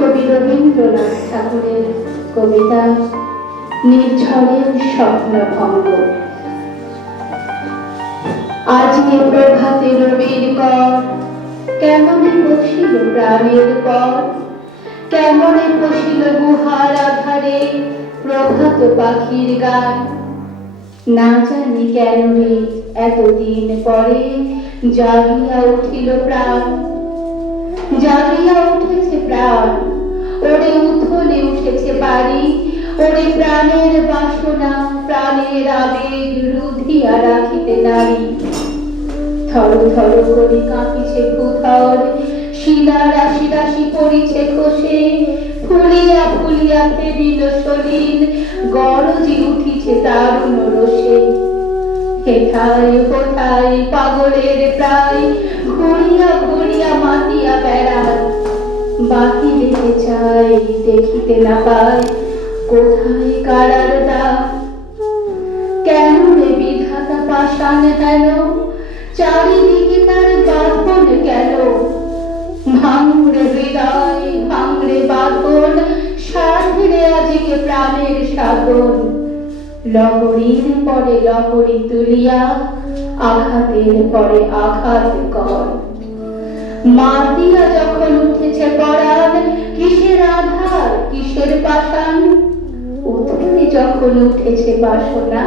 কবি রবীন্দ্রনাথ ঠাকুরের কবিতা নির্ঝরের স্বপ্নভঙ্গ। আজি প্রভাতে রবির কর, কেমনে বসিল প্রাণের পর, কেমনে বসিল গুহার আধারে প্রভাত পাখির গান। না জানি কেন রে এতদিন পরে জাগিয়া উঠিল প্রাণ, জাগিয়া উঠেছে প্রাণ, ওরে উথলে উঠেছে বাড়ি, ওরে প্রাণের বাসনা প্রাণের আবেগ রুধিয়া রাখিতে নারী। থর থর করে কাঁপিছে ভূধর, শিলা রাশি রাশি পড়িছে খসে, ফুলিয়া ফুলিয়া ফেরিল সলিল, গরজি উঠিছে দারুণ রোষে। হেথায় হোথায় পাগলের প্রায়, ঘুরিয়া ঘুরিয়া মাতিয়া বেড়ায়, বাহিরে চাই দেখিতে না পায় কোথায় কারার দ্বার। কেন রে বিধাতা পাষাণ হেন, চারিদিকে তার বাঁধন কেন? ভাঙড়ে হৃদয় ভাঙড়ে বাঁধন, সাধরে আজকে প্রাণের সাধন। লহরীর পরে লহরী তুলিয়া, আঘাতের পরে আঘাত কর। মাতিয়া যখন উঠেছে পরাণ, কিসের আধার কিসের পাষাণ? উঠতে যখন উঠেছে বাসনা,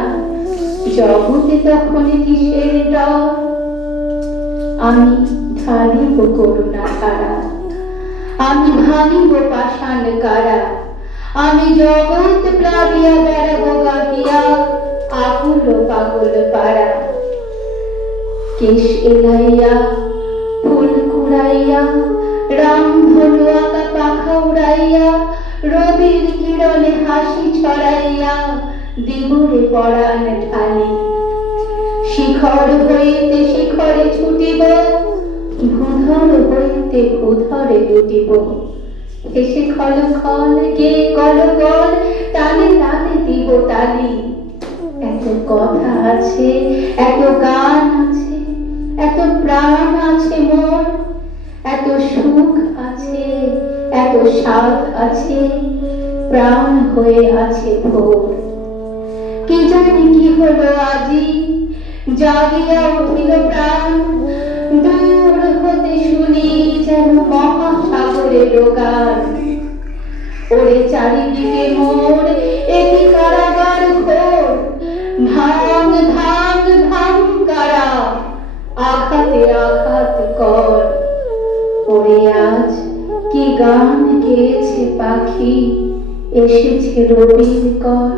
জগতে তখন কিসের ডর? আমি ঢালিব করুণা ধারা, আমি ভাঙিব পাষাণ কারা, আমি জগৎ প্লাবিয়া বেড়াবো গাহিয়া আকুল পাগল পাড়া। কেশ এলাইয়া ফুল কুড়াইয়া, রাম ধনু আঁকা পাখা উড়াইয়া, রবির কিরণে হাসি ছড়াইয়া দিবরে পরাণ ঢালি। শিখর হইতে শিখরে ছুটিব, ভূধর হইতে ভূধরে লুটিব। হেসে খল খল গে গল গল, তালে তালে দিব তালি। এত কথা আছে, এত গান আছে, এত প্রাণ আছে মোর, এত সুখ আছে, এত স্বাদ আছে, প্রাণ হয়ে আছে ভোর। কি জানি কি হলো আজি, জাগিয়া উঠিল প্রাণ, দূর হতে শুনি যেন মহাসাগরের গান। ওরে চারিদিকে মোর একই কারাগার ঘোর, ভাঙ ভাঙ ভাঙ কারা, আঘাতে আঘাত কর। ওরে আজ কি গান গেয়েছে পাখি, এসেছে রবির কর।